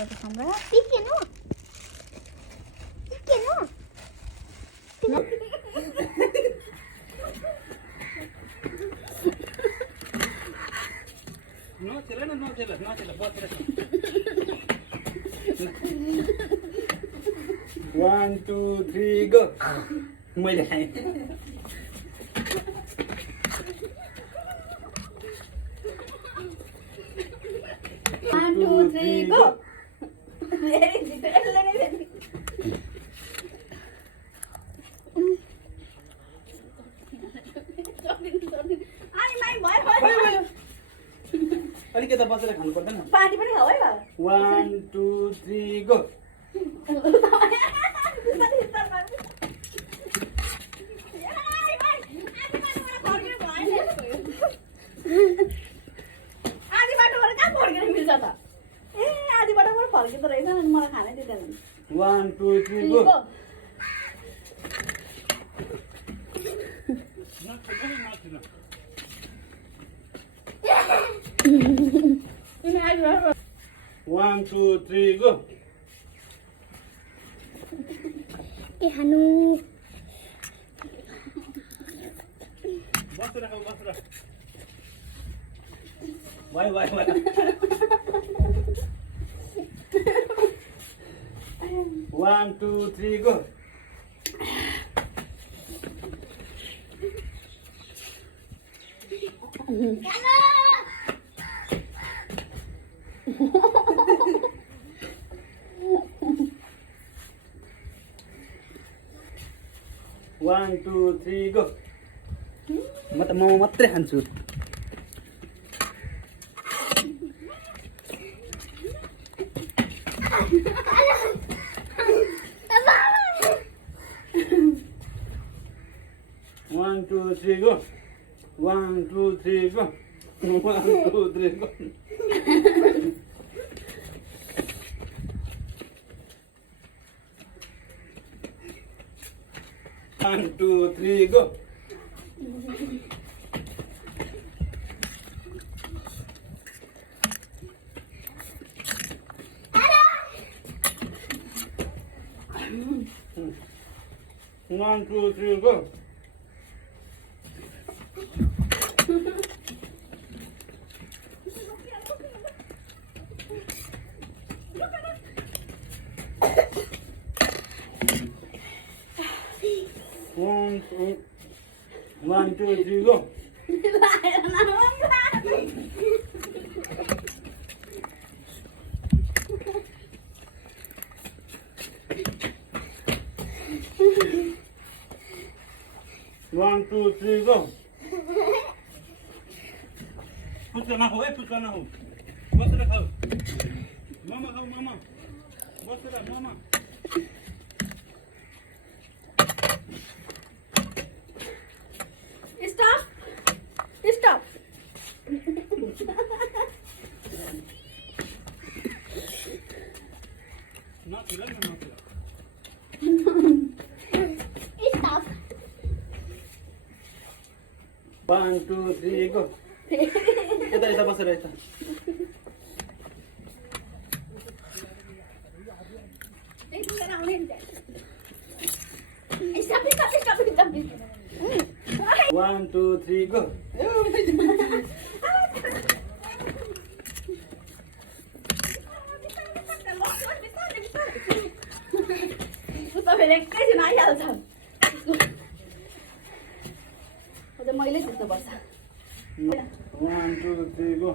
foto kamera. Pequeno. Pequeno. No, chela, buat chela. 1 2 3 go. मैले खाएँ. 1 2 3 go. अलिक यता बसेर खानु पर्दैन. पानी पनि खाऊ है बाबा. 1 2 3 go. आधी बाटोबाट कहाँ फर्केर मिल्छ त? ए आधी बाटोबाट फर्किँदो रहेछ अनि मलाई खानै दिँदैन. 1 2 3 go. One, two, three, go. ए हानु बसेर खाऊ, बसेर. Bye. 1 2 3 go. One, two, three, go. म त मोमो मात्रै खान्छु. One, two, three, go. 1 2 3 go. 1 2 3 go. 1 2 3 go. One, two, three, go. One, two, three, go. One, two, three, go. Putra na ho, putra na ho. Bosra khao. Mama khao, mama. Bosra, mama. Stop. Stop. Not chila. Stop. 1 2 3 go. यता बसेर यता. Stop. 1 2 3 go. तपाईँले एकैछिन आइहाल्छ. अझ मैले जित्नु पर्छ. 1 2 3 go.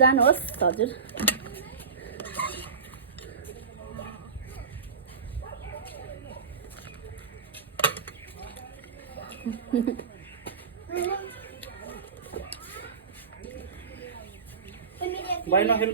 जानुहोस् हजुर. Bye na, Hel.